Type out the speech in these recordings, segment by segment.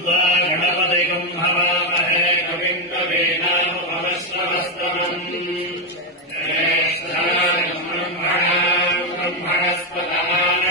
भूत्वा गणपतिकम् हवामहे कविम् कवेनामुपमश्रवस्तमम् ब्रह्मणा ब्रह्मणस्पतमानः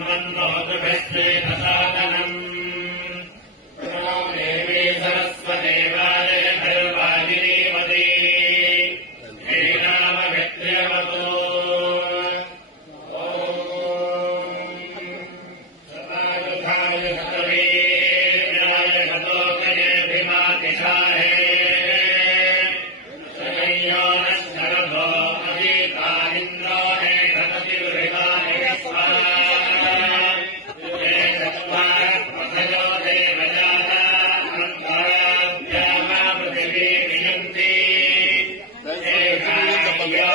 Brahman, Lord, the best या